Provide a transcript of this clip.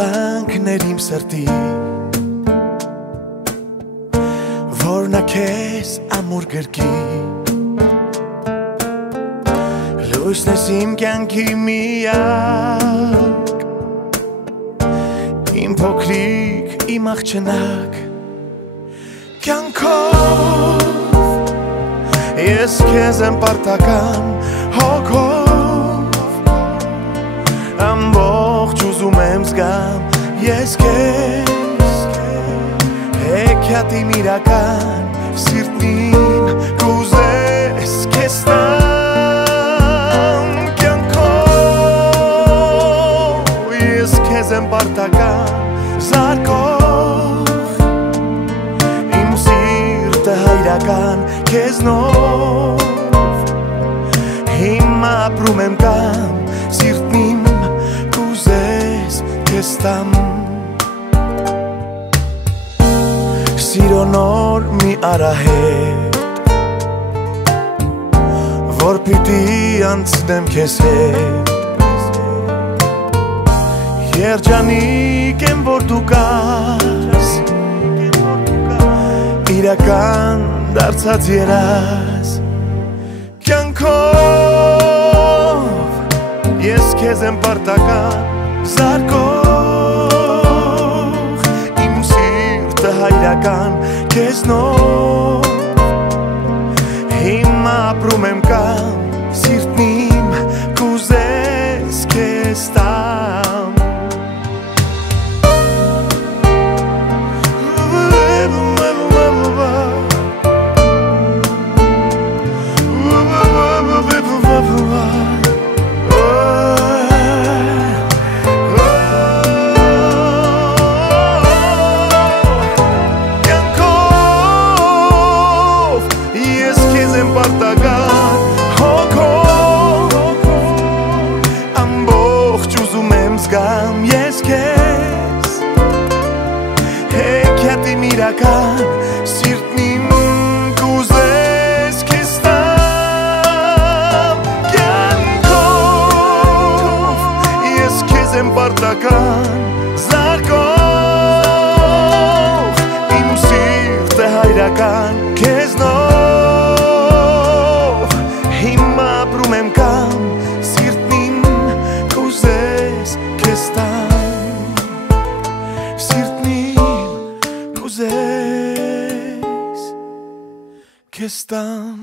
զանգներ իմ սրտի որ նա քեզ ամուր գրկի լույսն ես իմ կյանքի միակ իմ փոքրիկ իմ աղջնակ կյանքով ես քեզ եմ պարտական հոգով ամբողջ ուզում եմ զգամ ես քեզ հեքիաթ իմ իրական սիրտին կուզես քեզ տամ կյանքով ես քեզ եմ պարտական զարկող իմ սիրտը հայրական քեզնով հիմա ապրում եմ կամ սիրտն իմ կուզես քեզ տամ Սիրո նոր մի արահետ որ պիտի անցնեմ քեզ հետ Երջանիկ եմ որ դու կաս իրական դարձած երաս կյանքով ես քեզ եմ պարտական զարկող իմ սիրտը հայրական քեզնով հիմա ապրում եմ կամ սիրտն իմ կուզես քեզ տամ Զգամ ես քեզ հեքիաթ իմ իրական սիրտն իմ կուզես քեզ տամ կյանքով ես քեզ եմ պարտական զարկող իմ սիրտը հայրական քեզնով հիմա ապրում եմ կամ սիրտն իմ կուզես քեզ տամ սիրտն իմ կուզես քեզ տամ